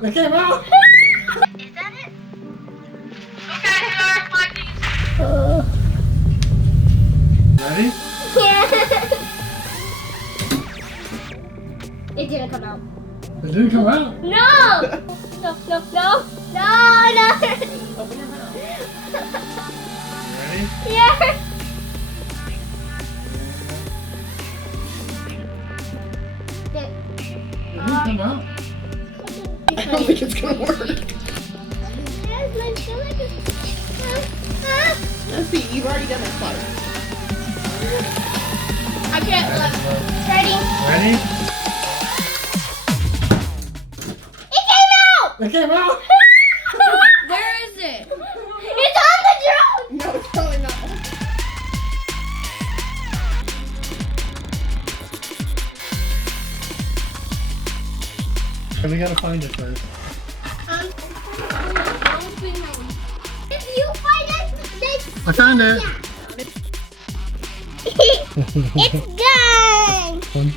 It came out. Is that it? Okay, here are my things. Ready? Yeah. It didn't come out. It didn't come out. No! No, no, no. No, no. Open your mouth. Ready? Yeah. It didn't come out. I don't think it's gonna work. Yes, my stomach is... Let's see, you've already done that part. I can't look. Ready? Ready? It came out! It came out. Where is it? It's on the drone! No, it's probably not. We gotta find it first. If you find it, then... I found it. It's done! One.